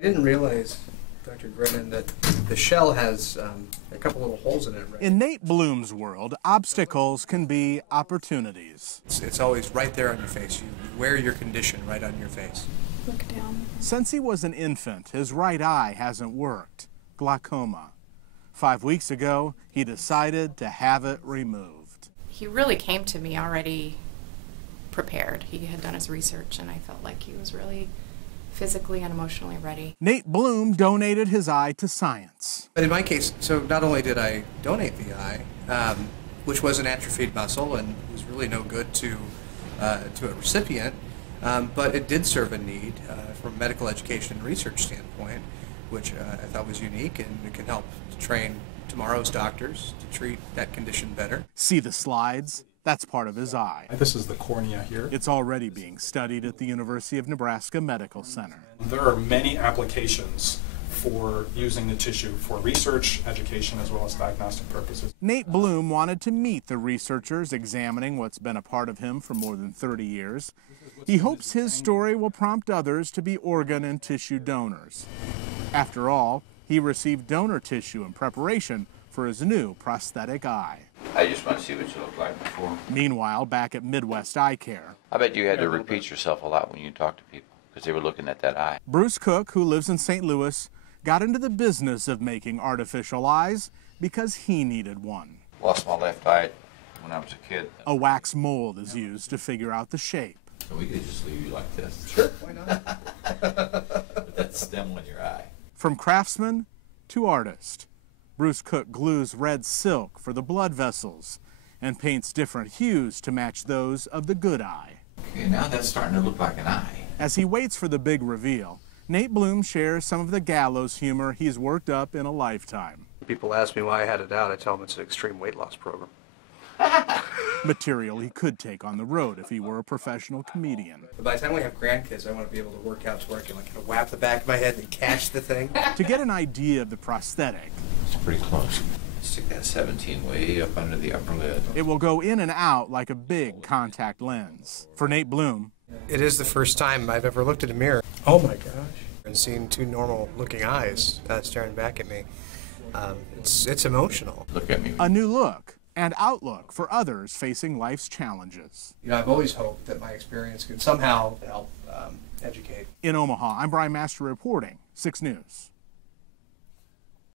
I didn't realize, Dr. Grennan, that the shell has a couple little holes in it. Right? In Nate Bloom's world, obstacles can be opportunities. It's always right there on your face. You wear your condition right on your face. Look down. Since he was an infant, his right eye hasn't worked. Glaucoma. 5 weeks ago, he decided to have it removed. He really came to me already prepared. He had done his research, and I felt like he was really physically and emotionally ready. Nate Bloom donated his eye to science. But in my case, so not only did I donate the eye, which was an atrophied muscle and was really no good to a recipient, but it did serve a need from a medical education and research standpoint, which I thought was unique, and it can help to train tomorrow's doctors to treat that condition better. See the slides? That's part of his eye. This is the cornea here. It's already being studied at the University of Nebraska Medical Center. There are many applications for using the tissue for research, education, as well as diagnostic purposes. Nate Bloom wanted to meet the researchers examining what's been a part of him for more than 30 years. He hopes his story will prompt others to be organ and tissue donors. After all, he received donor tissue in preparation for his new prosthetic eye. I just want to see what you look like before. Meanwhile, back at Midwest Eye Care, I bet you had to repeat yourself a lot when you talked to people because they were looking at that eye. Bruce Cook, who lives in St. Louis, got into the business of making artificial eyes because he needed one. Lost my left eye when I was a kid. A wax mold is used to figure out the shape. So we could just leave you like this. Sure, why not? Put that stem on your eye. From craftsman to artist, Bruce Cook glues red silk for the blood vessels and paints different hues to match those of the good eye. Okay, now that's starting to look like an eye. As he waits for the big reveal, Nate Bloom shares some of the gallows humor he's worked up in a lifetime. People ask me why I had it out. I tell them it's an extreme weight loss program. Material he could take on the road if he were a professional comedian. But by the time we have grandkids, I want to be able to work out to where I can kind of whap the back of my head and catch the thing. To get an idea of the prosthetic, It's pretty close. Stick that 17 way up under the upper lid. it will go in and out like a big contact lens. For Nate Bloom, It is the first time I've ever looked at a mirror. Oh my gosh. And seen two normal looking eyes staring back at me. It's emotional. Look at me. a new look and outlook for others facing life's challenges. You know, I've always hoped that my experience could somehow help educate. In Omaha, I'm Brian Master reporting 6 News.